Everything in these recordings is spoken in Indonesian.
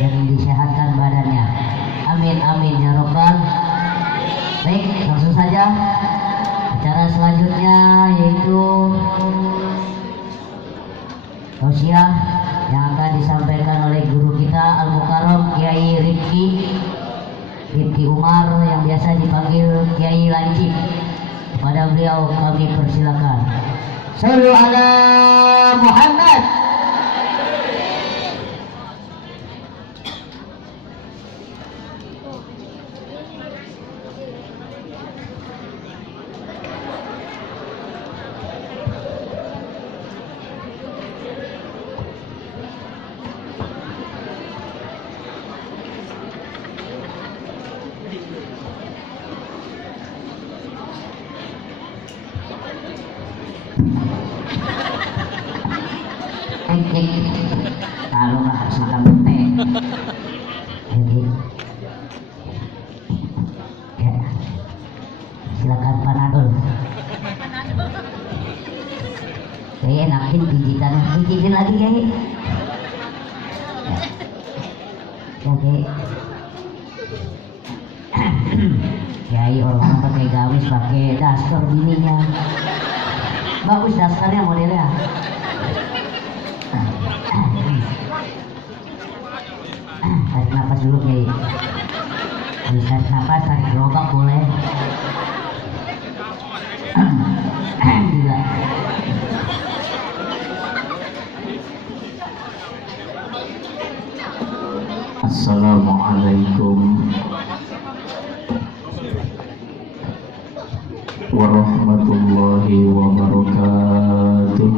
dan disehatkan badannya. Amin amin ya robbal. Baik, langsung saja acara selanjutnya yaitu tausiah yang akan disampaikan oleh guru kita Al-Mukarram Kiai Rifki Umar yang biasa dipanggil Kiai Lancip. Kepada beliau kami persilakan. Shallu ala Muhammad. Kalau nggak salam teh, jadi ya, silakan Panadol. Kayak enakin pijitin lagi kayak. Oke. Kiai orang pakai gamis pakai daster bininya. Bagus dasarnya modelnya. Tarik nafas dulu Kiai. Tarik nafas, tarik gerobak boleh. Gila. Assalamualaikum warahmatullahi wabarakatuh.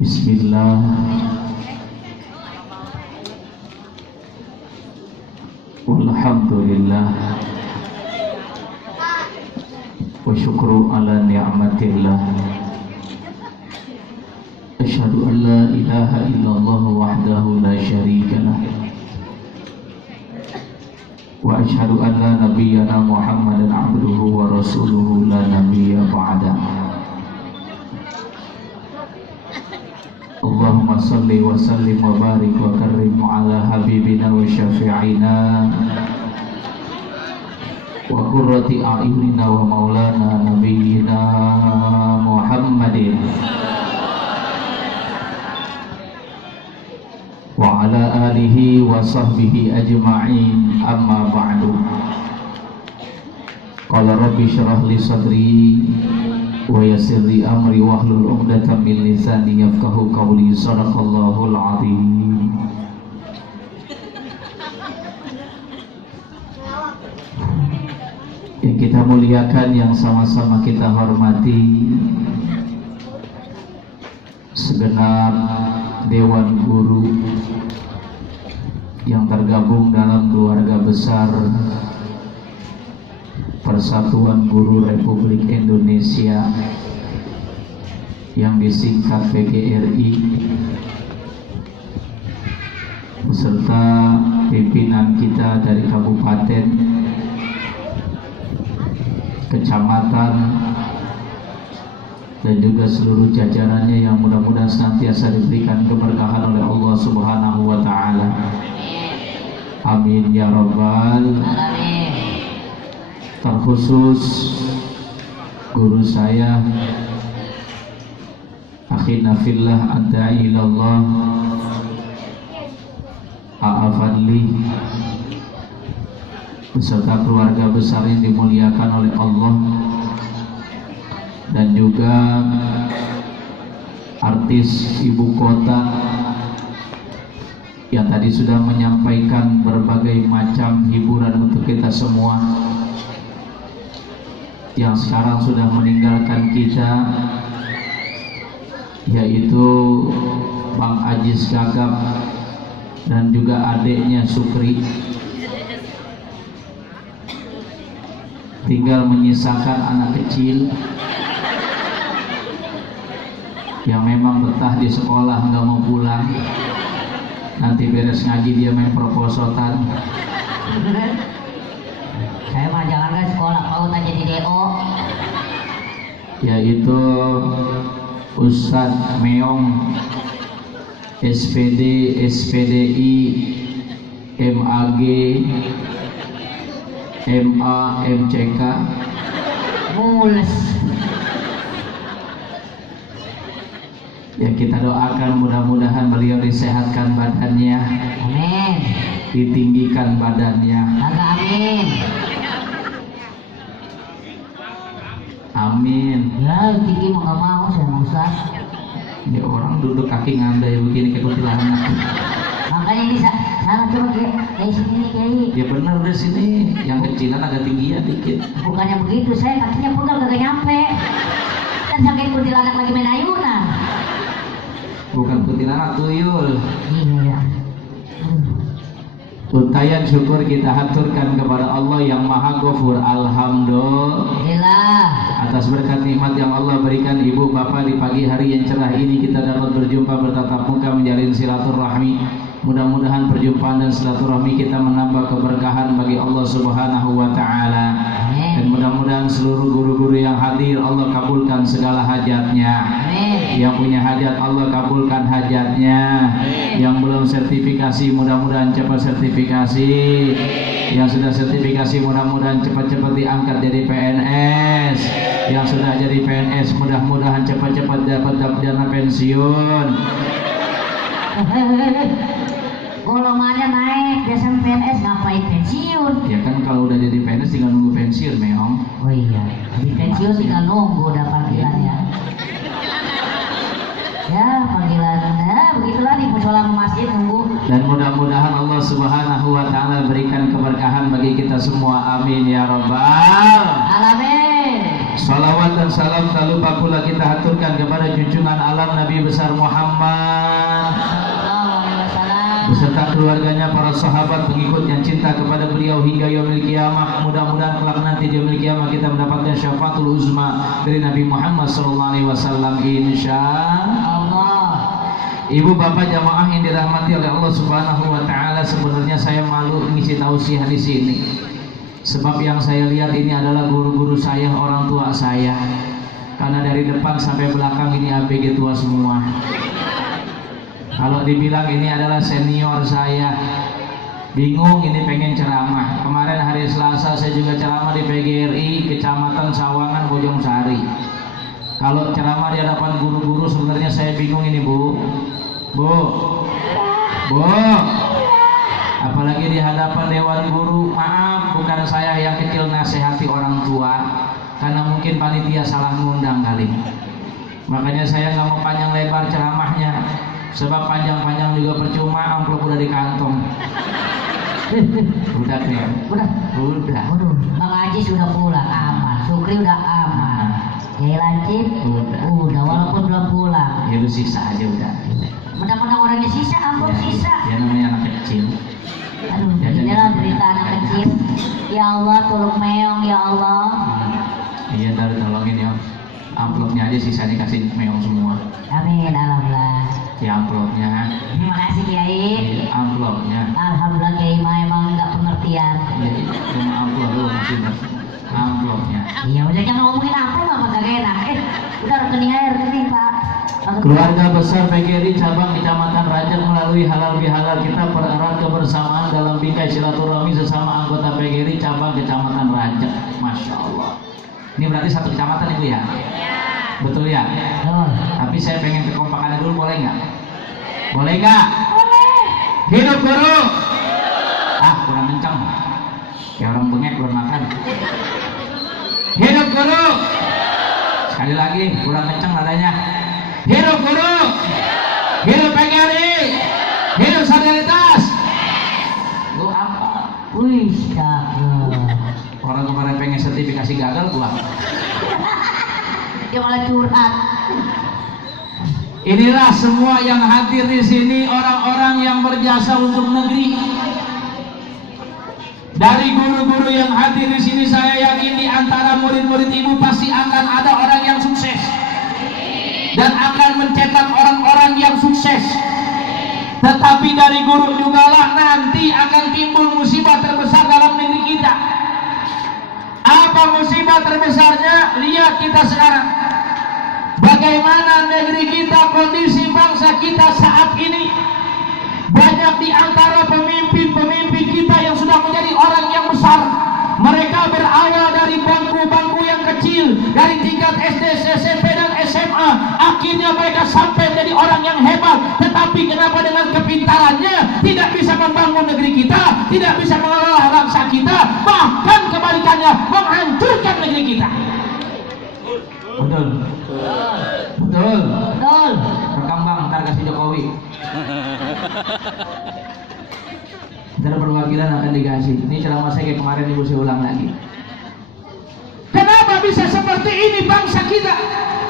Bismillah. Walhamdulillah. Wa syukru ala ni'matillah. Asyhadu an la ilaha illallah wahdahu la syarika lah. Wa asyhadu anna nabiyyana Muhammadan abduhu wa rasuluhu la nabiyya ba'da. Allahumma salli wa sallim wa barik wa karrim ala habibina wa syafi'ina wa qurrati a'yunina wa maulana nabiyyina Muhammadin wa ala alihi wa sahbihi ajma'in, amma ba'du. Qala rabbi syrah li sadri wa yassir li amri wahlul 'uqdatam min lisani yafqahu qawli. Shadaqallahul 'azim. Yang kita muliakan, yang sama-sama kita hormati, segenap dewan guru yang tergabung dalam keluarga besar Persatuan Guru Republik Indonesia yang disingkat PGRI, beserta pimpinan kita dari kabupaten, kecamatan, dan juga seluruh jajarannya yang mudah-mudahan senantiasa diberikan keberkahan oleh Allah Subhanahu wa Ta'ala. Amin ya Rabbal alamin. Terkhusus guru saya akhina fillah adda'i ilallah a'afadli, beserta keluarga besar yang dimuliakan oleh Allah, dan juga artis ibu kota yang tadi sudah menyampaikan berbagai macam hiburan untuk kita semua, yang sekarang sudah meninggalkan kita, yaitu Bang Ajis Gagap dan juga adiknya Sukri. Tinggal menyisakan anak kecil yang memang betah di sekolah nggak mau pulang. Nanti beres ngaji dia main proposotan. Saya mah jangan ke sekolah, mau tanya di DO. yaitu Ustadz Meong SPD, SPDI, MAG, MA, MCK. Mules. Ya kita doakan mudah-mudahan beliau disehatkan badannya, Amin. ditinggikan badannya. Kagak amin. Amin. Ya tinggi mah gak mau saya Ustaz. Ini orang duduk kaki ngandai begini kayak kuntilanak. Makanya ini salah coba kayak sini nih Kiai. Ya bener deh sini, yang kecilan agak tinggian dikit. Bukannya begitu, saya kakinya pegal kagak nyampe. Dan sampai kuntilanak lagi main ayunan. Bukan kuntilanak, tuyul. Iya. Untayan syukur kita haturkan kepada Allah yang Maha Ghafur. Alhamdulillah atas berkat nikmat yang Allah berikan ibu bapak di pagi hari yang cerah ini kita dapat berjumpa bertatap muka menjalin silaturahmi. Mudah-mudahan perjumpaan dan silaturahmi kita menambah keberkahan bagi Allah Subhanahu wa taala. Dan mudah-mudahan seluruh guru-guru yang hadir Allah kabulkan segala hajatnya. Yang punya hajat Allah kabulkan hajatnya. Yang belum sertifikasi mudah-mudahan cepat sertifikasi. Yang sudah sertifikasi mudah-mudahan cepat-cepat diangkat jadi PNS. Yang sudah jadi PNS mudah-mudahan cepat-cepat dapat dana pensiun. Golongannya naik, biasa PNS ngapain pensiun? Ya kan kalau udah jadi PNS tinggal nunggu pensiun, Meong. Oh iya, habis pensiun tinggal nunggu udah panggilannya. Ya panggilannya, begitulah di musola masjid nunggu. Dan mudah-mudahan Allah Subhanahu wa taala berikan keberkahan bagi kita semua. Amin ya rabbal alamin. Salawat dan salam tak lupa pula kita haturkan kepada junjungan alam Nabi besar Muhammad beserta keluarganya, para sahabat, pengikut yang cinta kepada beliau hingga yaumil kiamah. Mudah-mudahan kelak nanti di yaumil kiamah kita mendapatkan syafaatul uzma dari Nabi Muhammad SAW, insyaallah. Ibu bapak jamaah yang dirahmati oleh Allah Subhanahu wa taala, sebenarnya saya malu ngisi tausiah di sini. Sebab yang saya lihat ini adalah guru-guru saya, orang tua saya. Karena dari depan sampai belakang ini ABG tua semua. Kalau dibilang ini adalah senior saya, bingung ini pengen ceramah. Kemarin hari Selasa saya juga ceramah di PGRI Kecamatan Sawangan Bojong Sari. Kalau ceramah di hadapan guru-guru sebenarnya saya bingung ini Bu. Apalagi di hadapan dewan guru. Maaf, bukan saya yang kecil nasihati orang tua, karena mungkin panitia salah ngundang kali. Makanya saya nggak mau panjang lebar ceramahnya. Sebab panjang-panjang juga percuma, amplop udah di kantong. Udah nih. Udah. Waduh, Bang Haji sudah pulang, aman. Sukri udah aman. Kiai Lancip udah walaupun belum pulang. Ya lu sisa aja udah. Mudah-mudahan orangnya sisa, amplop sisa. Ya namanya anak kecil. Aduh, inilah berita anak kecil. Ya Allah, tolong Meong ya Allah. Iya, tolongin ya. Amplopnya aja sisanya kasih Meong semua. Amin, alhamdulillah. Ya amplopnya. Terima kasih Kiai. Amplopnya. Alhamdulillah Kiai mah emang nggak pengertian. Jadi cuma amplop dulu masih amplopnya. Iya, udah jangan ngomongin amplop apa kagak enak. Udah rekening aja rekening Pak. Keluarga besar PGRI cabang Kecamatan Rajak melalui halal bihalal kita pererat kebersamaan dalam bingkai silaturahmi sesama anggota PGRI cabang Kecamatan Rajak. Masya Allah. Ini berarti satu kecamatan Ibu ya? Betul ya? Betul. Tapi saya pengen kekompakannya dulu, boleh nggak? Boleh nggak? Hidup guru! Ah, kurang kencang. Kayak orang bengek belum makan. Hidup guru! Sekali lagi, kurang kencang nadanya. Hidup guru! Hidup PGRI! Hidup solidaritas! Lu apa? Wih, cakep. Orang kemarin pengen sertifikasi gagal, gua. Dia malah curhat. Inilah semua yang hadir di sini orang-orang yang berjasa untuk negeri. Dari guru-guru yang hadir di sini, saya yakin di antara murid-murid ibu pasti akan ada orang yang sukses dan akan mencetak orang-orang yang sukses. Tetapi dari guru jugalah nanti akan timbul musibah terbesar dalam negeri kita. Apa musibah terbesarnya? lihat kita sekarang. Bagaimana negeri kita, kondisi bangsa kita saat ini. Banyak di antara pemimpin-pemimpin kita yang sudah menjadi orang yang besar. Mereka berawal dari bangku-bangku yang kecil, dari tingkat SD, SMP dan SMA. Akhirnya mereka sampai menjadi orang yang hebat. Tetapi kenapa dengan kepintarannya tidak bisa membangun negeri kita, tidak bisa mengelola bangsa kita, bahkan kebalikannya menghancurkan negeri kita. Betul. Betul. Betul. Rekam bang, ntar kasih Jokowi. Ntar perwakilan akan dikasih. Ini ceramah saya kayak kemarin, ibu saya ulang lagi. Kenapa bisa seperti ini bangsa kita?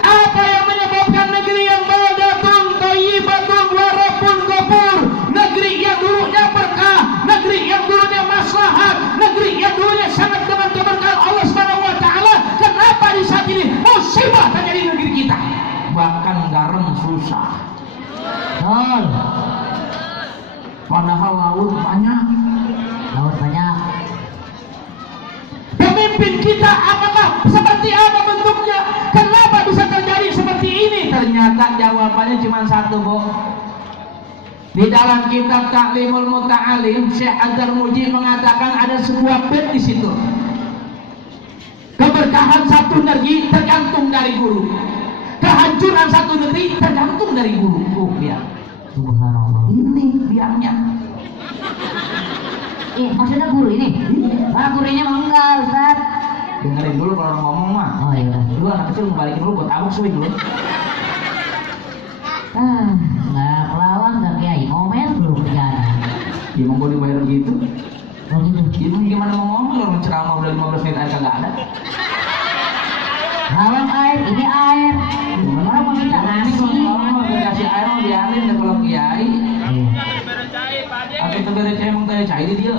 Apa yang menyebabkan negeri yang baldatun thayyibatun wa rabbun ghafur, negeri yang dulunya berkah, negeri yang dulunya maslahat, negeri yang dulunya sangat dengan keberkahan Allah Subhanahu wa taala, kenapa di saat ini musibah terjadi di negeri kita? Bahkan garam susah. Betul. Padahal laut banyak. Laut banyak. Pemimpin kita apakah seperti apa bentuknya? Kenapa bisa terjadi seperti ini? Ternyata jawabannya cuma satu, Bu. Di dalam kitab Ta'limul Muta'alim, Syekh Ad-Darmuji mengatakan ada sebuah bait di situ. Keberkahan satu negeri tergantung dari guru. Kehancuran satu negeri tergantung dari guru. Oh, ya. Subhanallah. Ini biangnya. Maksudnya guru ini? Mana gurunya mah enggak, Ustaz? Dengerin dulu kalau orang ngomong mah. Oh iya. Dulu anak kecil balikin dulu buat tabuk suwi dulu. Nggak pelawak, nggak kiai, ngomel dulu kerjaan. Ya mau gue dibayar gitu. Oh gitu. Itu gimana mau ngomong orang ceramah udah 15 menit air kagak ada. Halam air, ini air. Orang mau minta nasi. Kalau kasih air mau biarin deh kalau kiai. Atau itu dari cai emang tanya cai di dia.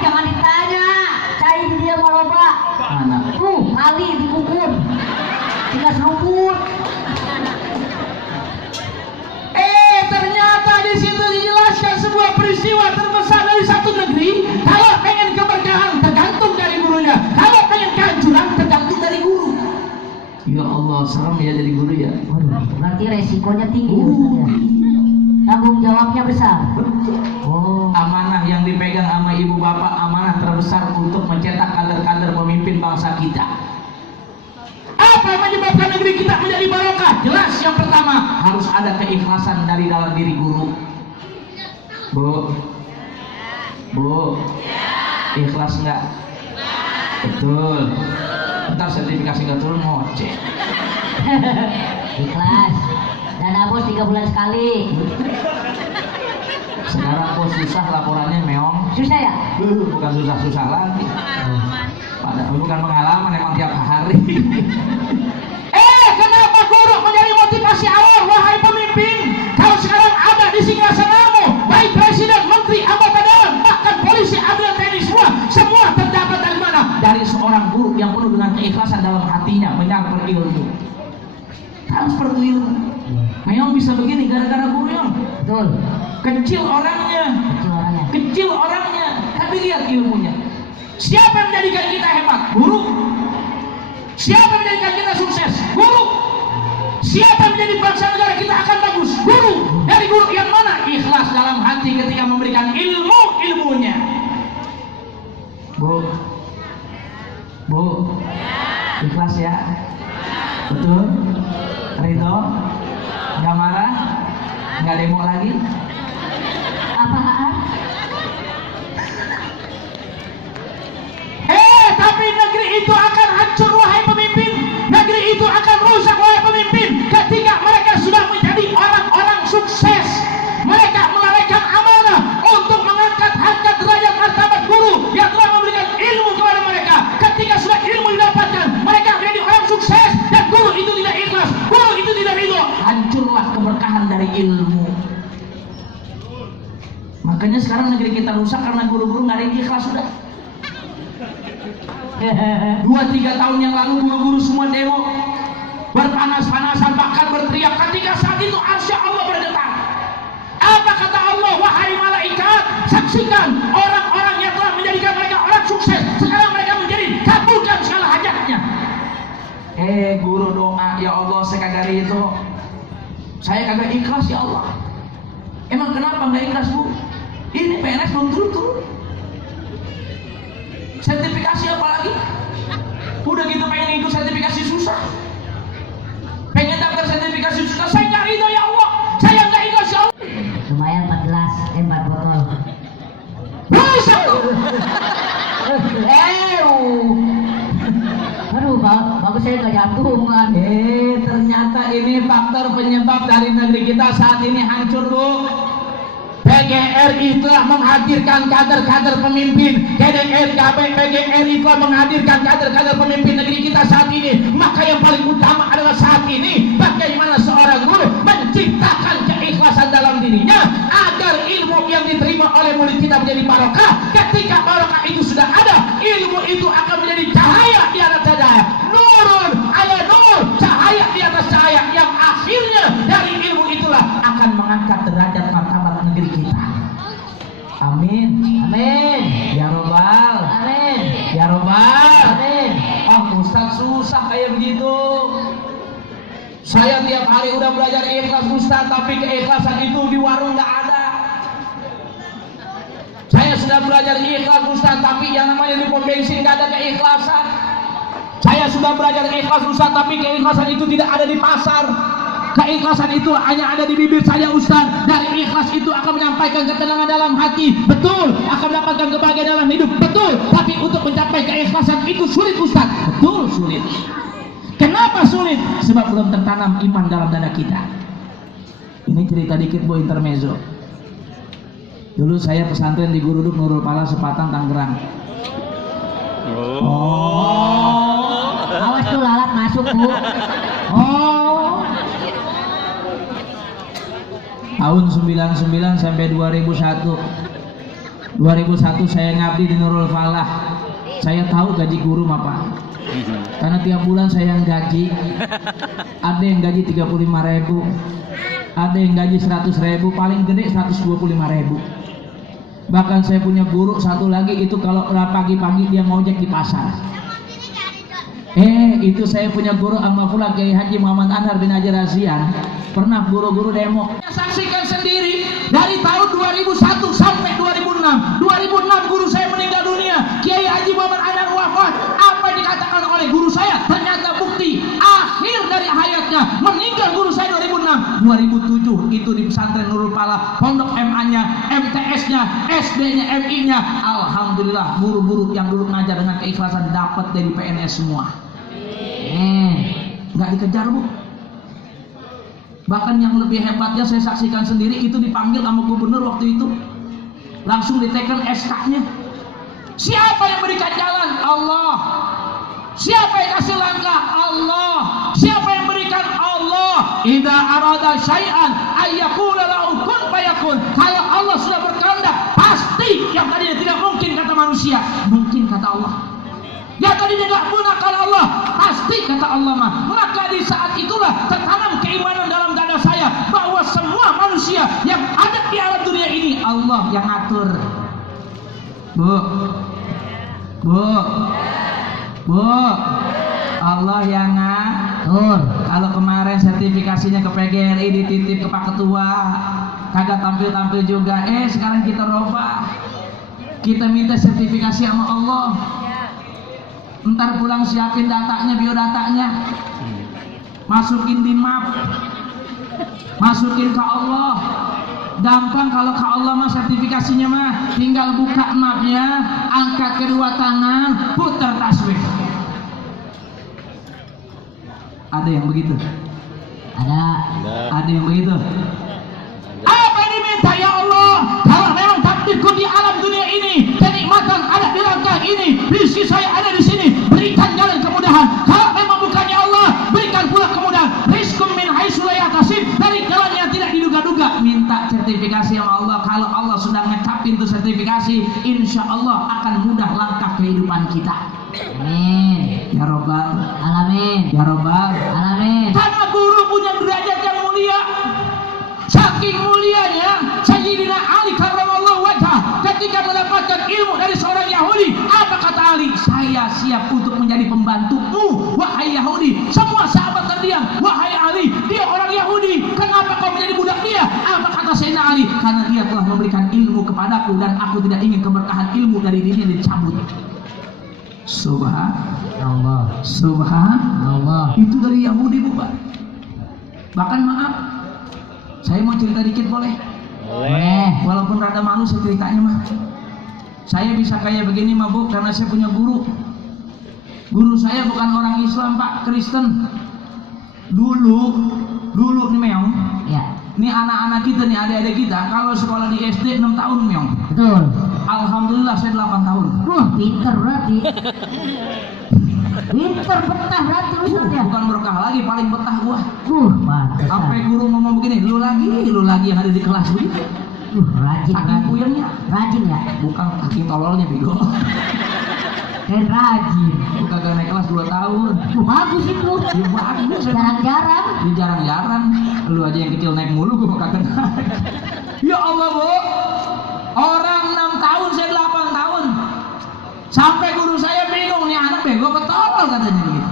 Jangan ditanya. Cai di dia maroba. Mana? Kali dikukur. Tiga seruput. Ternyata di situ dijelaskan sebuah peristiwa terbesar dari satu negeri. Kalau pengen keberkahan tergantung dari gurunya. Kalau pengen kehancuran tergantung dari guru. Ya Allah, serem ya jadi guru ya. Waduh, berarti resikonya tinggi, Ustaz ya. Tanggung jawabnya besar. Oh. Amanah yang dipegang sama ibu bapak, amanah terbesar untuk mencetak kader-kader pemimpin bangsa kita. Apa yang menyebabkan negeri kita menjadi barokah? Jelas, yang pertama harus ada keikhlasan dari dalam diri guru. Bu, ikhlas nggak? Betul. Ntar sertifikasi nggak turun ngoceh. Ikhlas. Dana bos 3 bulan sekali. Sekarang kok susah laporannya meong. Susah ya? Bukan susah-susah lagi. Padahal bukan pengalaman, emang tiap hari. Kenapa guru menjadi motivasi awal, wahai pemimpin? Kalau sekarang ada di singgasanamu, baik presiden, menteri, anggota dewan, bahkan polisi, ambil TNI, semua terdapat dari mana? Dari seorang guru yang penuh dengan keikhlasan dalam hatinya menyangkut ilmu. Transfer ilmu. Memang bisa begini gara-gara guru yang Betul. kecil orangnya, tapi lihat ilmunya. Siapa yang menjadikan kita hebat? Guru. Siapa yang menjadikan kita sukses? Guru. Siapa yang menjadi bangsa negara kita akan bagus? Guru. Dari guru yang mana? Ikhlas dalam hati ketika memberikan ilmunya. Bu, ikhlas ya. Betul. Ridho. Nggak marah. Nggak demo lagi. Apaan? Tapi negeri itu akan hancur, wahai pemimpin. Negeri itu akan rusak, wahai pemimpin, ketika mereka sudah menjadi orang-orang sukses. Mereka melalaikan amanah untuk mengangkat harkat derajat martabat guru yang telah memberikan ilmu kepada mereka. Ketika sudah ilmu didapatkan, mereka menjadi orang sukses dan guru itu tidak ikhlas, guru itu tidak ridho. Hancurlah keberkahan dari ilmu. Makanya sekarang negeri kita rusak karena guru-guru nggak ada yang ikhlas sudah. 2-3 tahun yang lalu guru-guru semua demo, berpanas-panasan, bahkan berteriak. Ketika saat itu arsy Allah bergetar. Apa kata Allah? Wahai malaikat, saksikan orang-orang yang telah menjadikan mereka orang sukses, sekarang mereka menjadi kabulkan segala hajatnya. Guru doa, ya Allah saya kagak ridho, saya kagak ikhlas ya Allah. Emang kenapa nggak ikhlas bu? Ini PNS belum turun. Sertifikasi apa lagi? Udah gitu pengen ikut sertifikasi susah, pengen daftar sertifikasi susah. Saya nggak ridho ya Allah, saya nggak ikhlas ya Allah. Lumayan 4 gelas, 4 botol. Satu. Aduh, bagus saya gak jantungan. Ternyata ini faktor penyebab dari negeri kita saat ini hancur bu. PGRI telah menghadirkan kader-kader pemimpin. PGRI telah menghadirkan kader-kader pemimpin negeri kita saat ini. Maka yang paling utama adalah saat ini bagaimana seorang guru menciptakan keikhlasan dalam dirinya agar ilmu yang diterima oleh murid kita menjadi barokah. Ketika barokah itu sudah ada, ilmu itu akan menjadi cahaya di atas cahaya, nurun ala nur, cahaya di atas cahaya, yang akhirnya dari ilmu itulah akan mengangkat derajat martabat negeri kita. Amin. Amin. Ya Robbal. Amin. Ya Robbal. Amin. Oh Ustaz susah kayak begitu. Saya tiap hari udah belajar ikhlas Ustaz, tapi keikhlasan itu di warung nggak ada. Saya sudah belajar ikhlas Ustaz, tapi yang namanya di pom bensin nggak ada keikhlasan. Saya sudah belajar ikhlas Ustaz, tapi keikhlasan itu tidak ada di pasar. Keikhlasan itu hanya ada di bibir saya Ustaz. Dari ikhlas itu akan menyampaikan ketenangan dalam hati, betul. Akan mendapatkan kebahagiaan dalam hidup, betul. Tapi untuk mencapai keikhlasan itu sulit Ustaz, betul sulit. Kenapa sulit? Sebab belum tertanam iman dalam dada kita. Ini cerita dikit bu, intermezzo. Dulu saya pesantren di Guruduk Nurul Pala Sepatan Tangerang. Awas tuh lalat masuk bu. Tahun 99 sampai 2001. 2001 saya ngabdi di Nurul Falah. Saya tahu gaji guru apa. Karena tiap bulan saya yang gaji. Ada yang gaji 35.000, ada yang gaji 100.000, paling gede 125.000. Bahkan saya punya guru satu lagi itu kalau pagi-pagi dia ngojek di pasar. Itu saya punya guru Amafullah Kiai Haji Muhammad Anhar bin Haji Rasian. Pernah guru-guru demo. Saksikan sendiri dari tahun 2001 sampai 2006. 2006 guru saya meninggal dunia. Kiai Haji Muhammad Anhar wafat. Apa yang dikatakan oleh guru saya? Ternyata bukti akhir dari hayatnya. Meninggal guru saya 2006. 2007 itu di pesantren Nurul Pala, pondok MA-nya, MTS-nya, SD-nya, MI-nya. Alhamdulillah guru-guru yang dulu ngajar dengan keikhlasan dapat dari PNS semua. Nggak dikejar bu. Bahkan yang lebih hebatnya saya saksikan sendiri itu dipanggil sama gubernur waktu itu, langsung diteken SK-nya. Siapa yang berikan jalan? Allah. Siapa yang kasih langkah? Allah. Siapa yang berikan? Allah. Idza arada syai'an ayyaqula lahu kun fayakun. Kalau Allah sudah berkehendak, pasti yang tadinya tidak mungkin kata manusia, mungkin kata Allah. Yang tadinya tidak guna kata Allah, pasti kata Allah mah. Maka di saat itulah tertanam keimanan dalam dada saya bahwa semua manusia yang ada di alam dunia ini Allah yang atur. Bu, Allah yang ngatur. Kalau kemarin sertifikasinya ke PGRI dititip ke Pak Ketua, kagak tampil-tampil juga. Sekarang kita robah, kita minta sertifikasi sama Allah. Ntar pulang siapin datanya, biodatanya, masukin di map, masukin ke Allah. Gampang kalau ke Allah mah sertifikasinya mah tinggal buka mapnya, angkat kedua tangan, putar tasbih. Ada yang begitu? Ada yang begitu? Apa yang diminta ya Allah? Kalau memang takdirku di alam dunia ini, kenikmatan ada di langkah ini, rezeki saya ada di sini, berikan jalan kemudahan. Kalau memang bukannya Allah, berikan pula kemudahan. Rizqum min haitsu la yahtasib, dari jalan yang tidak diduga-duga. Minta sertifikasi sama Allah. Kalau Allah sudah ngecapin tuh sertifikasi, insya Allah akan mudah langkah kehidupan kita. Amin. Ya Robbal Alamin. Ya Robbal Alamin. Karena guru punya derajat yang mulia. Saking mulianya Sayyidina Ali karramallahu wajhah ketika mendapatkan ilmu dari seorang Yahudi, apa kata Ali? Saya siap untuk menjadi pembantumu wahai Yahudi. kepadaku dan aku tidak ingin keberkahan ilmu dari dirinya dicabut. Subhanallah. Itu dari Yahudi, Bu, Pak. Bahkan maaf, saya mau cerita dikit boleh? Boleh. Walaupun rada malu saya ceritanya mah. Saya bisa kayak begini mah, Bu, karena saya punya guru. Guru saya bukan orang Islam, Pak, Kristen. Dulu nih Meong. Ya. Ini anak-anak kita nih, adik-adik kita, kalau sekolah di SD 6 tahun Meong. Betul. Alhamdulillah saya 8 tahun. Wah, pinter berarti. Pinter betah berarti Ustaz. Bukan berkah lagi, paling betah gua. Mantap. Sampai guru ngomong begini, lu lagi yang ada di kelas begitu. Rajin. Saking puyengnya. Rajin ya? Bukan saking tololnya bego. Rajin. Gua kagak naik kelas 2 tahun. Bagus itu. Ya bagus. Jarang-jarang. Ini jarang-jarang. Lu aja yang kecil naik mulu, gua kagak naik. Ya Allah, Bu. Orang 6 tahun, saya 8 tahun. Sampai guru saya bingung, nih anak bego ketolol katanya gitu.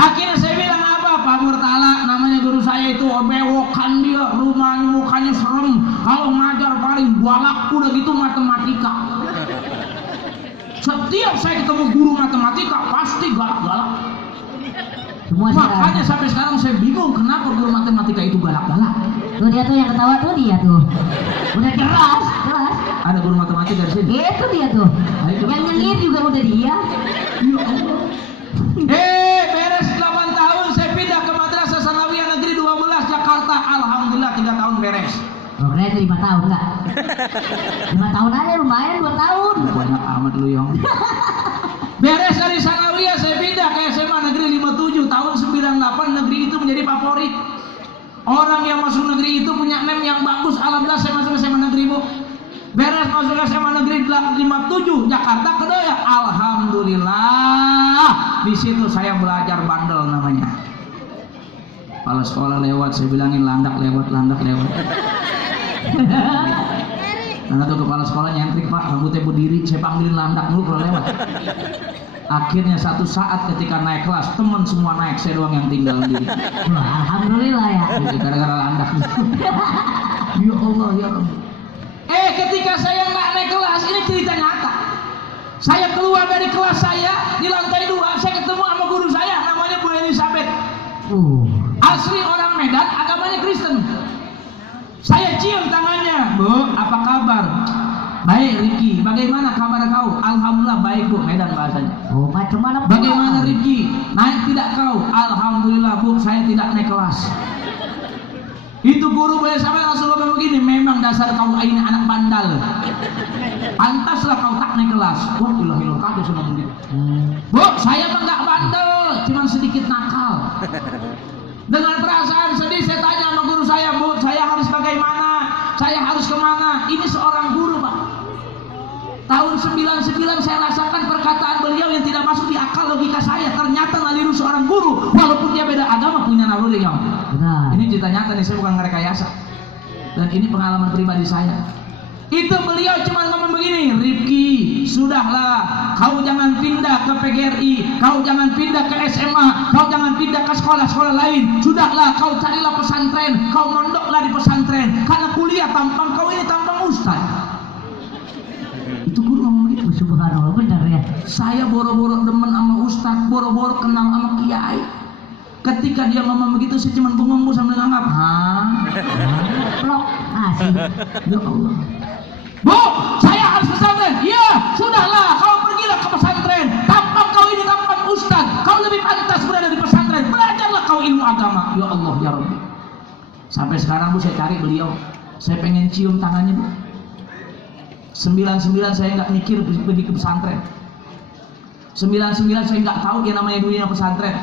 Akhirnya saya bilang apa? Pak Murtala, namanya guru saya itu bewokan dia, rumahnya mukanya serem. Kalau ngajar paling galak, udah gitu matematika. Setiap saya ketemu guru matematika pasti galak-galak. Makanya sampai sekarang saya bingung kenapa guru matematika itu galak-galak. Tuh dia tuh yang ketawa tuh dia tuh. Udah keras. Ada guru matematika di sini. Itu dia tuh. Yang nyengir juga udah dia. Ya Allah. Beres 8 tahun saya pindah ke Madrasah Sanawiyah Negeri 12 Jakarta. Alhamdulillah 3 tahun beres. Keren 5 tahun enggak? 5 tahun aja lumayan, 2 tahun. Banyak amat lu yang. Beres dari Sanawiyah saya pindah ke SMA Negeri 57 tahun 98. Negeri itu menjadi favorit. Orang yang masuk negeri itu punya nem yang bagus. Alhamdulillah saya masuk SMA Negeri, Bu. Beres masuk SMA Negeri 57 Jakarta Kedoya. Alhamdulillah di situ saya belajar bandel namanya. Kepala sekolah lewat saya bilangin landak lewat. Karena tuh kepala sekolah nyentrik, Pak, rambutnya berdiri, saya panggilin landak dulu kalau lewat. Akhirnya satu saat ketika naik kelas, teman semua naik, saya doang yang tinggal diri. Wah, alhamdulillah ya. Gara-gara landak. Ya Allah, ya Rabbi. Ketika saya nggak naik kelas, ini cerita nyata. Saya keluar dari kelas saya di lantai 2, saya ketemu sama guru saya, namanya Bu Elizabeth. Asli orang Medan, agamanya Kristen. Saya cium tangannya, Bu, apa kabar? Baik, Riki. Bagaimana kabar kau? Alhamdulillah baik, Bu. Medan bahasanya. Macam mana? Bagaimana Riki? Naik tidak kau? Alhamdulillah, Bu, saya tidak naik kelas. Itu guru boleh sampai langsung ngomong begini, memang dasar kau ini anak bandal. Pantaslah kau tak naik kelas. Wah, ilah kagak sudah begitu. Bu, saya mah enggak bandel, cuma sedikit nakal. Dengan perasaan sedih saya tanya sama guru saya, Bu, saya harus bagaimana? Saya harus kemana? Ini seorang guru, Pak. Tahun 99 saya rasakan perkataan beliau yang tidak masuk di akal logika saya. Ternyata naliru seorang guru, walaupun dia beda agama punya naluri yang. Ini cerita nyata nih, saya bukan ngerekayasa. Dan ini pengalaman pribadi saya. Itu beliau cuma ngomong begini, Rifki, sudahlah, kau jangan pindah ke PGRI, kau jangan pindah ke SMA, kau jangan pindah ke sekolah-sekolah lain. Sudahlah, kau carilah pesantren, kau mondoklah di pesantren, karena kuliah tampang kau ini tampang ustaz. Itu guru ngomong begitu. Subhanallah, benar ya. Saya boro-boro demen sama ustaz, boro-boro kenal sama kiai. Ketika dia ngomong begitu, saya cuma bengong sambil nganggap, Blok, asik. Ya Allah. Bu, saya harus pesantren. Ya, sudahlah, kau pergilah ke pesantren. Tampang kau ini tampang ustaz. Kau lebih pantas berada di pesantren. Belajarlah kau ilmu agama. Ya Allah, ya Rabbi. Sampai sekarang, Bu, saya cari beliau. Saya pengen cium tangannya, Bu. 99 saya nggak mikir pergi ke pesantren. 99 saya nggak tahu dia namanya dunia pesantren.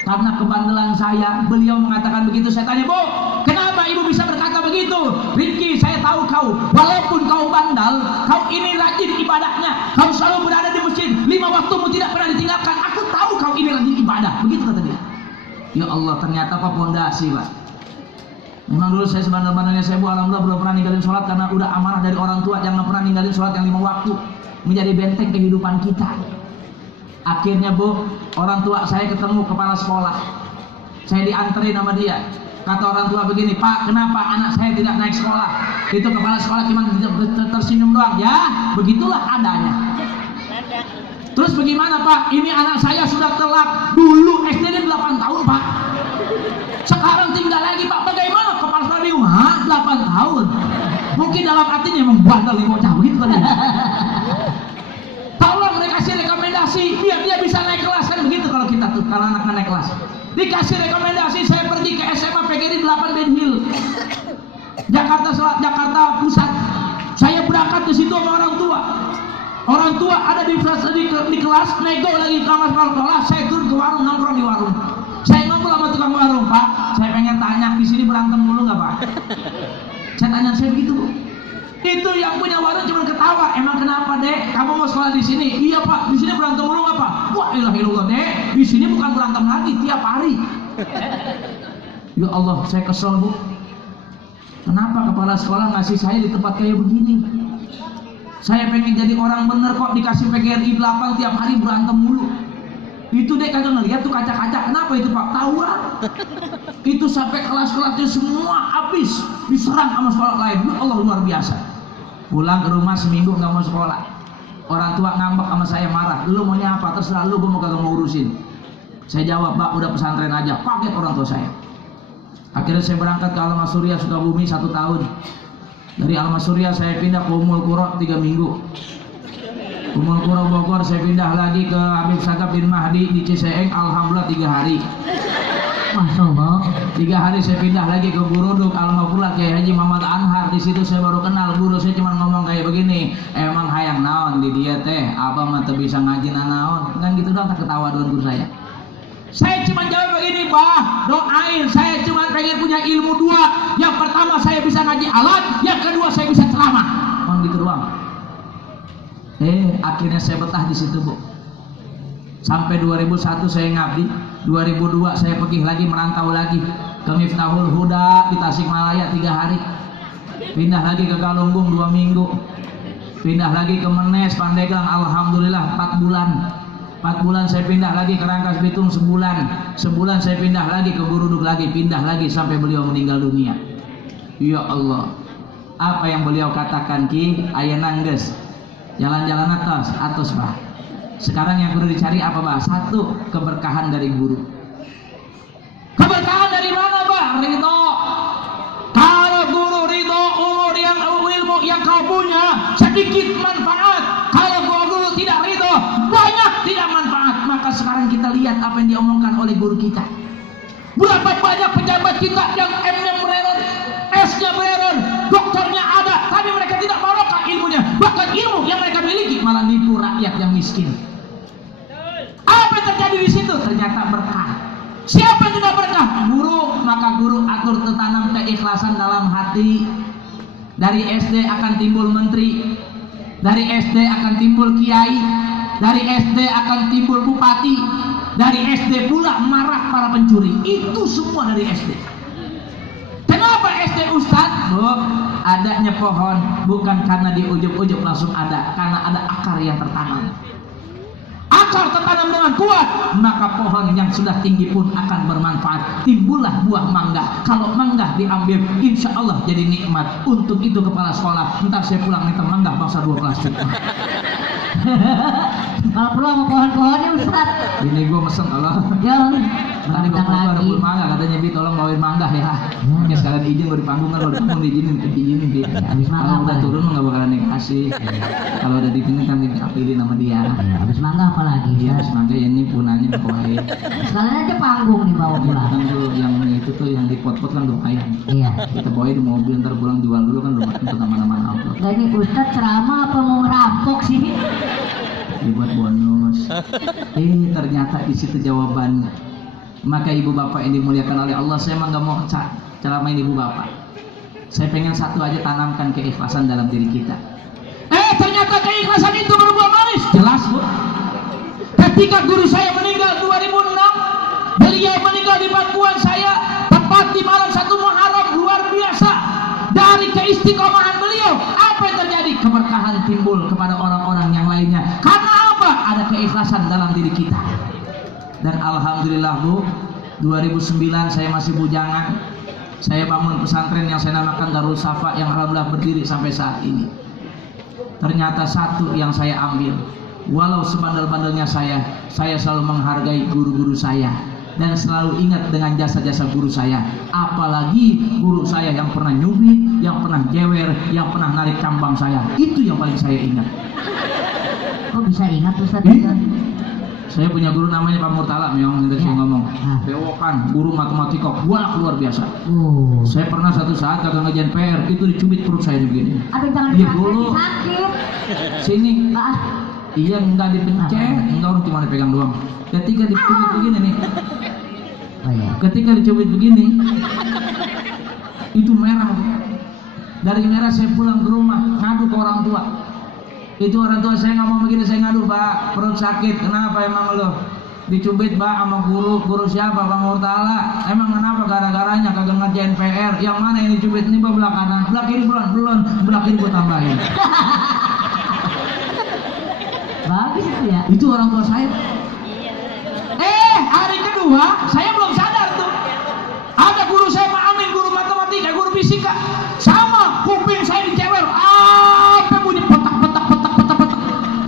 Karena kebandelan saya, beliau mengatakan begitu. Saya tanya, Bu, kenapa ibu bisa berkata begitu? Rifki, saya tahu kau, walaupun kau bandal, kau ini rajin ibadahnya. Kau selalu berada di masjid, 5 waktumu tidak pernah ditinggalkan. Aku tahu kau ini rajin ibadah. Begitu kata dia. Ya Allah, ternyata apa pondasi, Pak. Memang dulu saya sebandel-bandelnya saya, Bu, alhamdulillah belum pernah ninggalin sholat karena udah amanah dari orang tua. Jangan pernah ninggalin sholat yang 5 waktu, menjadi benteng kehidupan kita. Akhirnya, Bu, orang tua saya ketemu kepala sekolah. Saya dianterin sama dia. Kata orang tua begini, Pak, kenapa anak saya tidak naik sekolah? Itu kepala sekolah cuma tersenyum doang. Ya, begitulah adanya. Terus bagaimana Pak? Ini anak saya sudah telat. Dulu SD 8 tahun Pak. Sekarang tinggal lagi Pak. Bagaimana? Kepala sekolah bingung. 8 tahun. Mungkin dalam hatinya membandel nih bocah begitu kan ya. Tolong dikasih rekomendasi biar dia bisa naik kelas kan begitu kalau kita tuh kalau anak naik kelas. Dikasih rekomendasi saya pergi ke SMA PGRI 8 Ben Hill. Jakarta Pusat. Saya berangkat ke situ sama orang tua. Orang tua ada di kelas, nego lagi kamar sekolah, saya turun ke warung, nongkrong di warung. Saya ngobrol sama tukang warung, Pak, saya pengen tanya, di sini berantem dulu nggak Pak? Saya tanya saya begitu, Bu. Itu yang punya warung cuma ketawa, emang kenapa Dek? Kamu mau sekolah di sini? Iya Pak, di sini berantem dulu nggak Pak? Wah ilah Dek, di sini bukan berantem lagi, tiap hari. Ya Allah, saya kesel Bu. Kenapa kepala sekolah ngasih saya di tempat kayak begini? Saya pengen jadi orang bener kok, dikasih PGRI 8 tiap hari berantem mulu. Itu Dek kagak ngeliat tuh kaca-kaca. Kenapa itu Pak? Tawuran. Itu sampai kelas-kelasnya semua habis diserang sama sekolah lain. Ya Allah luar biasa. Pulang ke rumah seminggu nggak mau sekolah. Orang tua ngambek sama saya, marah. Lu maunya apa? Terserah lu, gue mau kagak mau urusin. Saya jawab, Pak udah pesantren aja. Kaget orang tua saya. Akhirnya saya berangkat ke Al Masurya Sukabumi 1 tahun. Dari Al Masurya saya pindah ke Ummul Qura 3 minggu. Ummul Qura Bogor saya pindah lagi ke Habib Sagaf bin Mahdi di Ciseeng, alhamdulillah 3 hari. Masya Allah. 3 hari saya pindah lagi ke Buruduk Al-Mafula Kiai Haji Muhammad Anhar. Di situ saya baru kenal guru saya cuma ngomong kayak begini, emang hayang naon di dia teh, apa mah teu bisa ngaji naon. Kan gitu doang, tak ketawa doang guru saya. Saya cuma jawab begini, Bah, doain saya cuma pengen punya ilmu 2. Yang pertama saya bisa ngaji alat, yang kedua saya bisa ceramah. Gitu doang. Akhirnya saya betah di situ, Bu. Sampai 2001 saya ngabdi, 2002 saya pergi lagi merantau lagi ke Miftahul Huda di Tasikmalaya 3 hari. Pindah lagi ke Galunggung 2 minggu. Pindah lagi ke Menes, Pandeglang, alhamdulillah 4 bulan. 4 bulan saya pindah lagi ke Rangkas Bitung sebulan. Sebulan saya pindah lagi ke Buruduk lagi, pindah lagi sampai beliau meninggal dunia. Ya Allah, apa yang beliau katakan Ki, ayeuna geus jalan-jalan atas Bah. Sekarang yang perlu dicari apa Bah? 1, keberkahan dari guru. Keberkahan dari mana Bah? Ridho. Kalau guru ridho, ilmu yang kau punya sedikit manfaat. Kalau guru tidak ridho, banyak tidak manfaat. Maka sekarang kita lihat apa yang diomongkan oleh guru kita. Berapa banyak pejabat kita yang M-nya bereron, S-nya bereron, doktornya ada, tapi mereka tidak barokah ilmunya. Bahkan ilmu yang mereka miliki malah nipu rakyat yang miskin. Apa yang terjadi di situ? Ternyata berkah. Siapa yang tidak berkah? Guru. Maka guru atur tertanam keikhlasan dalam hati. Dari SD akan timbul menteri, dari SD akan timbul kiai, dari SD akan timbul bupati, dari SD pula marah para pencuri. Itu semua dari SD. Kenapa SD Ustadz? Bu, adanya pohon bukan karena di ujung-ujung langsung ada, karena ada akar yang tertanam. Akar tertanam dengan kuat, maka pohon yang sudah tinggi pun akan bermanfaat. Timbullah buah mangga. Kalau mangga diambil, insya Allah jadi nikmat. Untuk itu kepala sekolah, ntar saya pulang minta mangga bangsa 2 plastik. Kalau perlu sama pohon-pohonnya Ustaz. Ini gue mesen Allah. Ya. Tadi bapak gue ada pun mangga, katanya Bi tolong bawain mangga ya. Oke sekalian izin gue di panggung kan, kalau di panggung diizinin Bi. Habis mangga kalau udah apa? turun nggak bakalan dikasih. Kalau udah di sini kan dipilih nama dia. Habis mangga apa lagi? Iya habis mangga ya ini punanya pokoknya. Sekalian aja panggung nih bawa pulang. Kan tuh yang itu tuh yang di pot-pot kan lumayan. Iya. Kita bawain di mobil ntar pulang jual dulu kan lumayan untuk aman-aman upload. Nah, ini Ustaz ceramah apa mau ngerampok sih? Dibuat bonus. Ternyata di situ jawabannya. Maka ibu bapak yang dimuliakan oleh Allah, saya emang gak mau ceramain ibu bapak. Saya pengen satu aja, tanamkan keikhlasan dalam diri kita. Ternyata keikhlasan itu berbuah manis. Jelas Bu. Ketika guru saya meninggal 2006, beliau meninggal di bangkuan saya tepat di malam 1 Muharram. Luar biasa. Dari keistiqomahan beliau, apa yang terjadi? Keberkahan timbul kepada orang-orang yang lainnya. Karena apa? Ada keikhlasan dalam diri kita. Dan alhamdulillah Bu, 2009 saya masih bujangan. Saya bangun pesantren yang saya namakan Darul Safa yang alhamdulillah berdiri sampai saat ini. Ternyata satu yang saya ambil, walau sebandel-bandelnya saya selalu menghargai guru-guru saya dan selalu ingat dengan jasa-jasa guru saya. Apalagi guru saya yang pernah nyubit, yang pernah jewer, yang pernah narik cambang saya. Itu yang paling saya ingat. Kok bisa ingat Ustaz? Saya punya guru namanya Pak Murtala, memang yang saya ngomong. Bewokan, guru matematika, galak luar biasa. Saya pernah satu saat kagak ngerjain PR, itu dicubit perut saya begini. Aduh, jangan Dia dulu sakit. Sini. Iya, enggak dipencet, enggak, orang cuma dipegang doang. Ketika dicubit begini nih. Oh, iya. Ketika dicubit begini, itu merah. Dari merah saya pulang ke rumah, ngadu ke orang tua. Itu orang tua saya ngomong begini, saya ngadu, Pak, perut sakit. Kenapa emang lo? Dicubit, Pak, sama guru siapa? Bang Murtala. Emang kenapa? Gara-garanya kagak ngerjain PR. Yang mana ini cubit? Ini belah kanan, belah kiri belum, belah kiri gua tambahin. Bagus itu ya. Itu orang tua saya. Hari kedua saya belum sadar tuh. Ada guru saya Pak Amin, guru matematika, guru fisika. Sama kuping saya dicewer. Apa bunyi petak.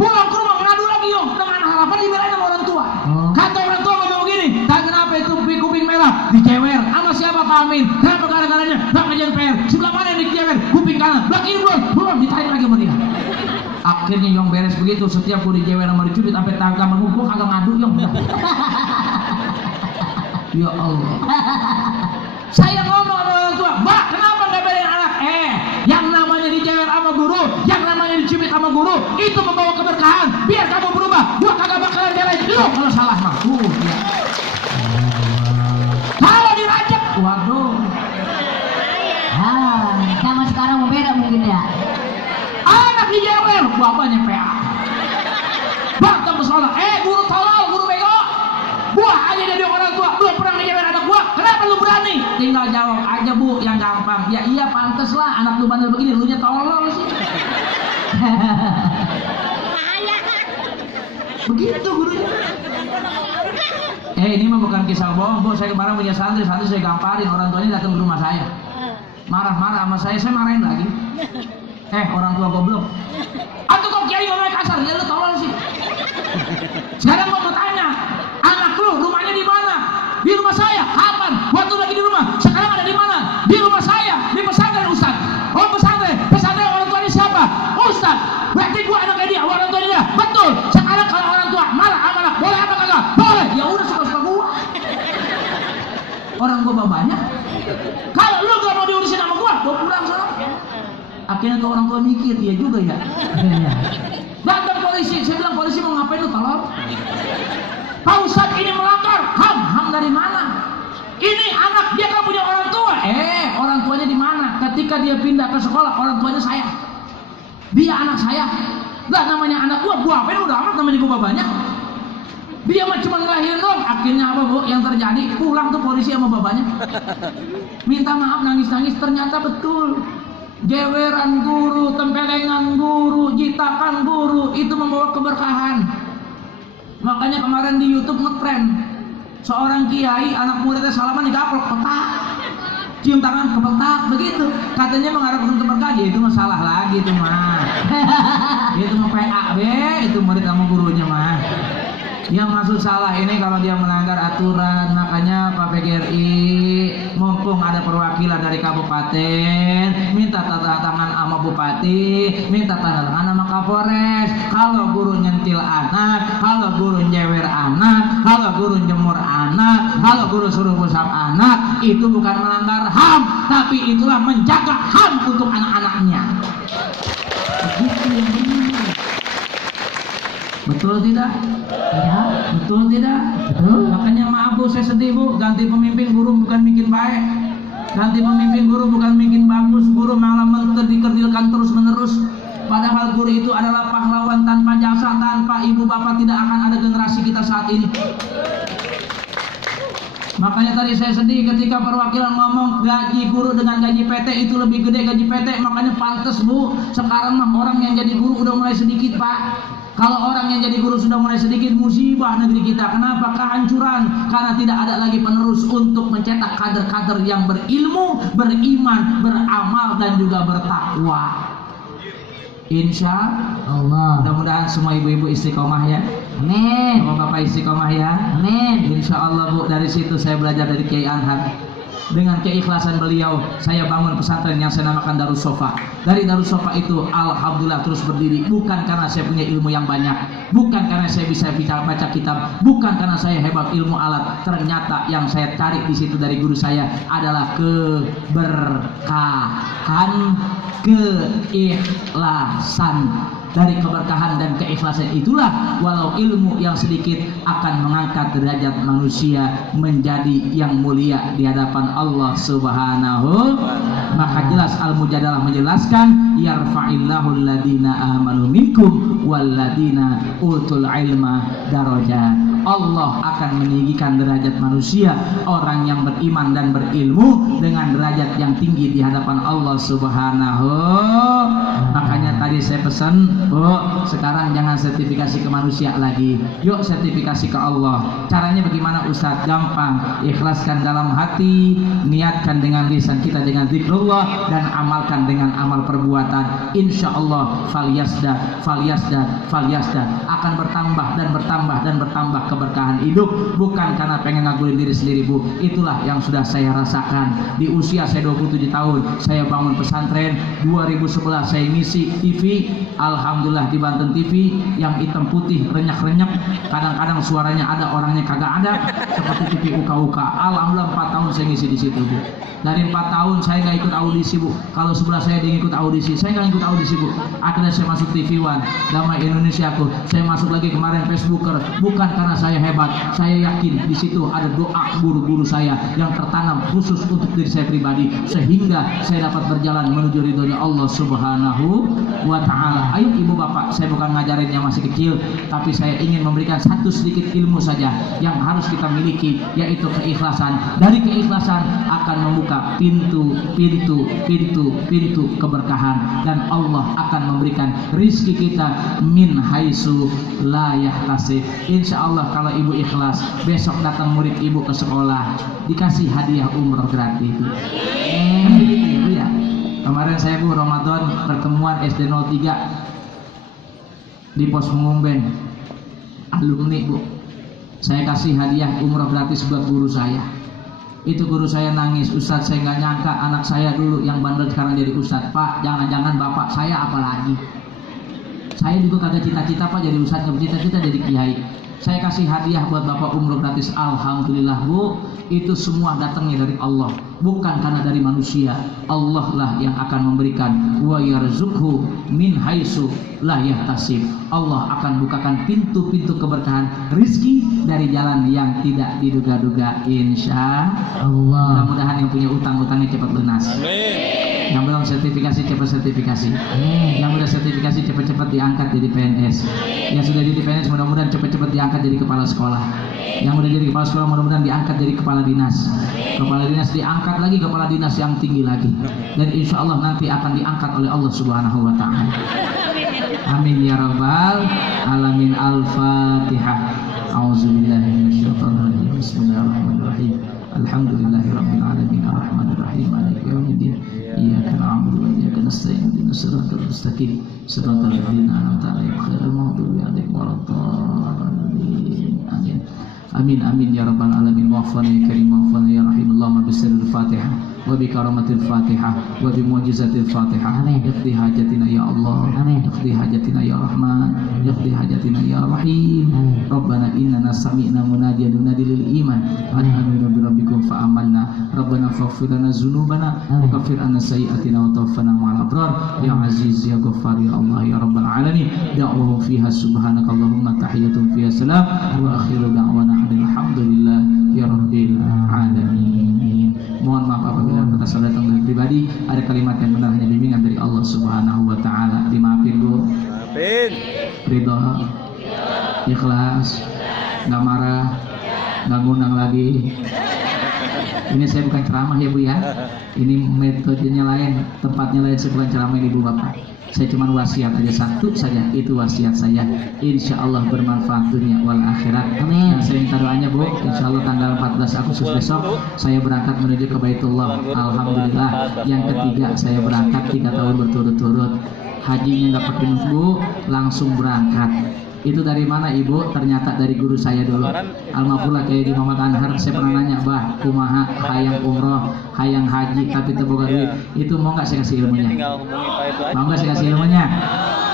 Pulang ke rumah ngadu lagi yong dengan harapan dibelain sama orang tua. Kata orang tua ngomong begini, tak kenapa itu kuping merah dicewer sama siapa Pak Amin? Kenapa gara-garanya? Tak ngerjain PR. Sebelah mana yang dicewer? Kuping kanan. Belah kiri belum ditarik lagi sama dia. Akhirnya yang beres begitu, setiap gue dijewer sama dicubit sampai tangga mengumpul kagak ngadu yang ya Allah. Saya ngomong sama orang tua, Mbak, kenapa nggak belain anak? Yang namanya dijewer sama guru, yang namanya dicubit sama guru, itu membawa keberkahan. Biar kamu berubah, gua kagak bakalan belain lu kalau salah mah. Ya. Kalau dirajak, waduh. Sama sekarang mau beda mungkin ya. Anak dijewer, bapaknya PA. Bantang pesola, guru tolol, guru bego. Gua aja jadi orang tua, belum pernah ngejewer anak gua. Kenapa lu berani? Tinggal jawab aja, Bu, yang gampang. Ya iya pantes lah, anak lu bandel begini, lu nya tolol sih. Begitu gurunya. Ini mah bukan kisah bohong, Bu. Saya kemarin punya santri saya gamparin, orang tuanya datang ke rumah saya. Marah-marah sama saya marahin lagi. Orang tua goblok. Atau kok kiai ngomongnya kasar, ya lu tolol sih. Sekarang mau tanya, anak lu rumahnya di mana? Di rumah saya. Kapan? Waktu lagi di rumah. Sekarang ada di mana? Di rumah saya, di pesantren Ustaz. Oh, pesantren orang tuanya siapa? Ustaz. Berarti gua anaknya dia, orang tuanya dia. Betul. Sekarang kalau orang tua marah sama anak, boleh apa kagak? Boleh. Ya udah, suka-suka gua. Orang gua banyak. Kalau lu gak mau diurusin sama gua pulang sana. Akhirnya tuh orang tua mikir, iya juga ya. Datang polisi, saya bilang polisi mau ngapain lu tolong? Pak Ustadz ini melanggar ham dari mana? Ini anak dia kan punya orang tua. Orang tuanya di mana? Ketika dia pindah ke sekolah, orang tuanya saya. Dia anak saya. Lah namanya anak gua apain udah amat namanya gua babanya. Dia mah cuma ngelahirin dong. Akhirnya apa, Bu? Yang terjadi pulang tuh polisi sama babanya. Minta maaf, nangis-nangis, ternyata betul. Jeweran guru, tempelengan guru, jitakan guru itu membawa keberkahan. Makanya kemarin di YouTube ngetren seorang kiai anak muridnya salaman digaplok petak, cium tangan ke petak begitu, katanya mengharapkan keberkahan. Ya itu masalah lagi itu mah. Itu mah PA itu murid sama gurunya mah. Yang maksud salah ini kalau dia melanggar aturan. Makanya Pak PGRI mumpung ada perwakilan dari kabupaten, minta tanda tangan sama bupati, minta tanda tangan sama Kapolres. Kalau guru nyentil anak, kalau guru nyewer anak, kalau guru jemur anak, kalau guru suruh gosap anak, itu bukan melanggar HAM, tapi itulah menjaga HAM untuk anak-anaknya. Begitu yang benar. Betul tidak? Tidak. Betul tidak? Betul. Makanya maaf, Bu, saya sedih, Bu. Ganti pemimpin guru bukan bikin baik. Ganti pemimpin guru bukan bikin bagus. Guru malah dikerdilkan terus menerus. Padahal guru itu adalah pahlawan. Tanpa jasa, tanpa ibu bapak tidak akan ada generasi kita saat ini. Makanya tadi saya sedih ketika perwakilan ngomong gaji guru dengan gaji PT itu lebih gede gaji PT. Makanya pantas, Bu, sekarang mah orang yang jadi guru udah mulai sedikit, Pak. Kalau orang yang jadi guru sudah mulai sedikit, musibah negeri kita. Kenapa? Kehancuran. Karena tidak ada lagi penerus untuk mencetak kader-kader yang berilmu, beriman, beramal, dan juga bertakwa. Insya Allah. mudah-mudahan semua ibu-ibu istiqomah ya. Amin. Bapak-bapak istiqomah ya. Amin. Insya Allah Bu, dari situ saya belajar dari Kiai Anhar. Dengan keikhlasan beliau, saya bangun pesantren yang saya namakan Darus Sofa. Dari Darus Sofa itu, alhamdulillah terus berdiri. Bukan karena saya punya ilmu yang banyak, bukan karena saya bisa baca kitab, bukan karena saya hebat ilmu alat. Ternyata yang saya cari di situ dari guru saya adalah keberkahan, keikhlasan. Dari keberkahan dan keikhlasan itulah walau ilmu yang sedikit akan mengangkat derajat manusia menjadi yang mulia di hadapan Allah Subhanahu. Maka jelas Al-Mujadalah menjelaskan yarfa'illahu alladina amanu minkum walladina utul ilma darajat. Allah akan meninggikan derajat manusia, orang yang beriman dan berilmu dengan derajat yang tinggi di hadapan Allah Subhanahu. Makanya tadi saya pesan, Bu, sekarang jangan sertifikasi ke manusia lagi. Yuk sertifikasi ke Allah. Caranya bagaimana Ustaz? Gampang. Ikhlaskan dalam hati, niatkan dengan lisan kita dengan zikrullah, dan amalkan dengan amal perbuatan. Insya Allah falyasdad akan bertambah dan bertambah dan bertambah keberkahan hidup. Bukan karena pengen ngagulin diri sendiri, Bu. Itulah yang sudah saya rasakan. Di usia saya 27 tahun, saya bangun pesantren. 2011 saya ngisi TV. Alhamdulillah di Banten TV yang hitam putih renyak-renyak. Kadang-kadang suaranya ada, orangnya kagak ada. Seperti TV UKUK. Alhamdulillah 4 tahun saya ngisi di situ, Bu. Dari 4 tahun saya nggak ikut audisi, Bu. Kalau sebelah saya dia ikut audisi, saya nggak ikut audisi, Bu. Akhirnya saya masuk TV One, Damai Indonesia aku. Saya masuk lagi kemarin Facebooker. Bukan karena saya hebat, saya yakin di situ ada doa guru-guru saya yang tertanam khusus untuk diri saya pribadi, sehingga saya dapat berjalan menuju ridhonya Allah Subhanahu wa Ta'ala. Ayo ibu bapak, saya bukan ngajarin yang masih kecil, tapi saya ingin memberikan satu sedikit ilmu saja yang harus kita miliki, yaitu keikhlasan. Dari keikhlasan akan membuka pintu keberkahan, dan Allah akan memberikan rizki kita min haitsu la yahtasib. Insya Allah kalau ibu ikhlas, besok datang murid ibu ke sekolah dikasih hadiah umroh gratis. Iya. Kemarin saya, Bu, Ramadan pertemuan SD 03 di Pos Mengumben alumni, Bu. Saya kasih hadiah umroh gratis buat guru saya. Itu guru saya nangis, Ustadz saya nggak nyangka anak saya dulu yang bandel sekarang jadi Ustadz. Pak, jangan-jangan bapak saya apalagi. Saya juga kagak cita-cita Pak jadi Ustadz, cita-cita jadi kiai. Saya kasih hadiah buat bapak umroh gratis. Alhamdulillah, Bu, itu semua datangnya dari Allah, bukan karena dari manusia. Allah lah yang akan memberikan. Wa yarzuqhu min haitsu la yahtasib. Allah akan bukakan pintu-pintu keberkahan rizki dari jalan yang tidak diduga-duga. Insya Allah. Mudah-mudahan yang punya utang-utangnya cepat lunas. Amin. Yang belum sertifikasi cepat sertifikasi. Yang udah sertifikasi cepat-cepat diangkat jadi PNS. Yang sudah jadi PNS mudah-mudahan cepat-cepat diangkat jadi kepala sekolah. Yang udah jadi kepala sekolah mudah-mudahan diangkat jadi kepala dinas. Kepala dinas diangkat lagi kepala dinas yang tinggi lagi. Dan insya Allah nanti akan diangkat oleh Allah Subhanahu wa Ta'ala. Amin ya rabbal alamin. Al-Fatihah. A'udzubillahi minasyaitonir rajim. Bismillahirrahmanirrahim. Alhamdulillahirabbil alamin arrahmanir rahim maliki yaumiddin. Iyyaka na'budu wa iyyaka nasta'in ihdinas siratal mustaqim siratal ladzina an'amta 'alaihim ghairil maghdubi 'alaihim waladdallin. Amin. Amin amin ya rabbal alamin. Wa'afana ya karim wa'afana ya rahim. Allahumma bisirril Fatihah wa bi karamatil Fatihah wa bi mu'jizatil Fatihah. Amin. Iqdi hajatina ya Allah. Amin. Iqdi hajatina ya Rahman. Iqdi hajatina ya Rahim. Rabbana innana sami'na munadiyan yunadi lil iman an aminu bi rabbikum fa amanna. Rabbana faghfir lana dzunubana wa kaffir anna sayyi'atina wa tawaffana ma'al abrar. Ya Aziz ya Ghaffar ya Allah ya rabbal alamin. Da'wahum fiha subhanakallahumma tahiyyatun fiha salam wa akhiru da'wana alhamdulillah ya rabbil alamin. Mohon maaf apabila kata saya datang dari pribadi ada kalimat yang benar hanya bimbingan dari Allah Subhanahu wa Ta'ala. Dimaafin, Bu. Maafin. Ridha, ikhlas, nggak marah, nggak ngundang lagi. Ini saya bukan ceramah ya Bu ya. Ini metodenya lain, tempatnya lain, saya bukan ceramah ini Bu Bapak. Saya cuma wasiat aja satu saja, itu wasiat saya. Insya Allah bermanfaat dunia wal akhirat. Amin. Dan saya minta doanya Bu, insya Allah tanggal 14 Agustus besok saya berangkat menuju ke Baitullah. Alhamdulillah, yang ketiga saya berangkat 3 tahun berturut-turut. Hajinya nggak pakai nunggu, langsung berangkat. Itu dari mana Ibu? Ternyata dari guru saya dulu, Almarhumlah Kiai Muhammad Anhar. Saya pernah nanya, bah, kumaha hayang umroh, hayang haji tapi teboga duit, itu mau nggak saya kasih ilmunya? Mau nggak saya kasih ilmunya?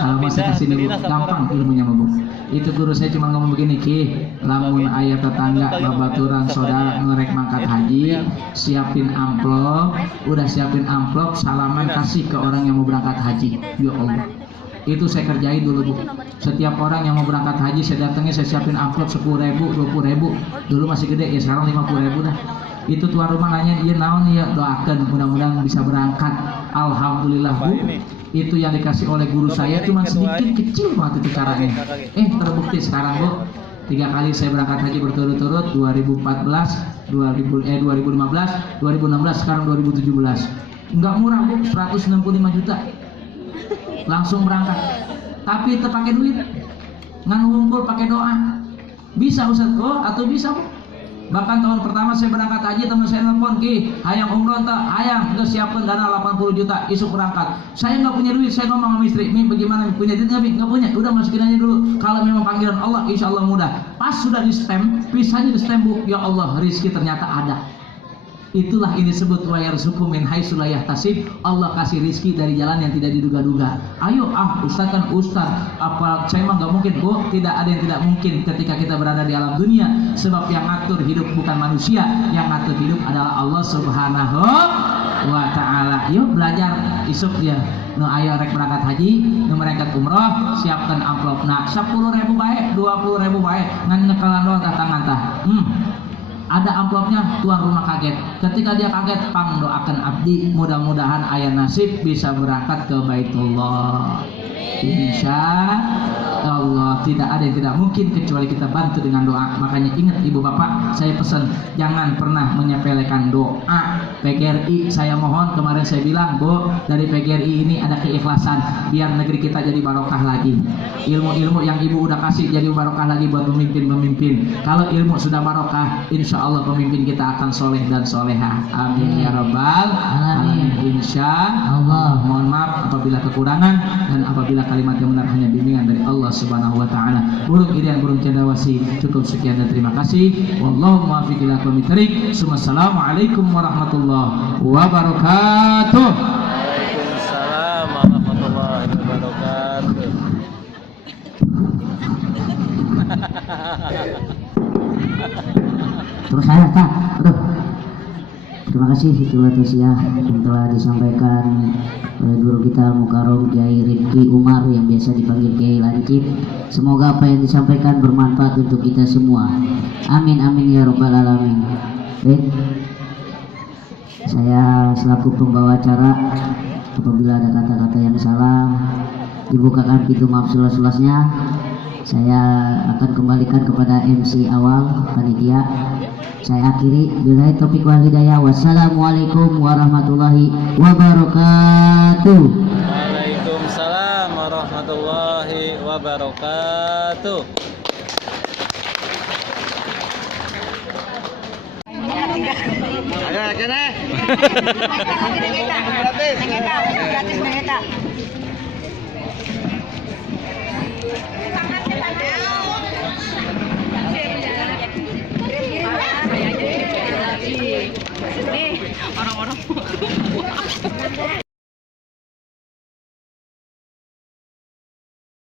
Kalau mau saya kasih ilmu, gampang ilmunya Bu. Itu guru saya cuma ngomong begini, Ki, lamun ayah tetangga, babaturan, saudara ngerek mangkat haji, siapin amplop, udah siapin amplop, salaman kasih ke orang yang mau berangkat haji. Ya Allah, itu saya kerjain dulu Bu. Setiap orang yang mau berangkat haji saya datangi, saya siapin amplop 10.000, 20.000. Dulu masih gede ya, sekarang 50.000 dah. Itu tuan rumah nanya, iya naon ya, doakan mudah-mudahan bisa berangkat. Alhamdulillah Bu, itu yang dikasih oleh guru saya cuma sedikit, kecil banget itu caranya. Terbukti sekarang Bu, 3 kali saya berangkat haji berturut-turut, 2014, 2015, 2016, sekarang 2017. Enggak murah Bu, 165 juta. Langsung berangkat, tapi terpakai duit, ngan ngumpul pakai doa. Bisa Ustaz? Oh, atau bisa Bu. Bahkan tahun pertama saya berangkat haji, teman saya nelfon, Ki, hayang umroh tak? Hayang, udah siapkan dana 80 juta, isuk berangkat. Saya nggak punya duit, saya ngomong sama istri, Mi bagaimana, punya duit nggak Mi? Nggak punya, udah masukin aja dulu. Kalau memang panggilan Allah, insya Allah mudah. Pas sudah di stem, visanya di stem Bu, ya Allah, rizki ternyata ada. Itulah ini disebut wa yarzuqu min haitsu la yahtasib. Allah kasih rizki dari jalan yang tidak diduga-duga. Ayo Ustaz kan Ustaz, apa saya mah nggak mungkin Bu. Tidak ada yang tidak mungkin ketika kita berada di alam dunia. Sebab yang ngatur hidup bukan manusia, yang ngatur hidup adalah Allah Subhanahu wa Ta'ala. Yuk belajar isuk dia. No ayo rek berangkat haji, no berangkat umroh, siapkan amplop. Nah 10.000 baik, 20.000 baik, ngan nyekelan doang tangan tah. Ada amplopnya, tuan rumah kaget. Ketika dia kaget, pang doakan abdi, mudah-mudahan ayah nasib bisa berangkat ke Baitullah. Insya Allah tidak ada yang tidak mungkin kecuali kita bantu dengan doa. Makanya ingat Ibu Bapak, saya pesan jangan pernah menyepelekan doa. PGRI saya mohon, kemarin saya bilang Bu, dari PGRI ini ada keikhlasan biar negeri kita jadi barokah lagi. Ilmu-ilmu yang Ibu udah kasih jadi barokah lagi buat pemimpin-pemimpin. Kalau ilmu sudah barokah, insya Allah pemimpin kita akan soleh dan soleha. Amin ya Rabbal alamin. Insya Allah. Mohon maaf apabila kekurangan dan apabila kalimat yang benar hanya bimbingan dari Allah Subhanahu wa Ta'ala. Burung idean burung cendawasi. Cukup sekian dan terima kasih. Wallahu muwaffiq ila aqwamit thoriq. Assalamualaikum warahmatullahi wabarakatuh. Waalaikumsalam warahmatullahi wabarakatuh. Terus saya tak, aduh. Terima kasih itulah tausiah yang telah disampaikan oleh guru kita Mukarom Kiai Rifki Umar yang biasa dipanggil Kiai Lancip. Semoga apa yang disampaikan bermanfaat untuk kita semua. Amin amin ya Rabbal alamin. Baik, saya selaku pembawa acara, apabila ada kata-kata yang salah dibukakan pintu maaf seluas-luasnya. Saya akan kembalikan kepada MC awal panitia. Saya akhiri billahi taufiq wal hidayah. Wassalamualaikum warahmatullahi wabarakatuh. Waalaikumsalam warahmatullahi wabarakatuh. Ayo kene. Orang-orang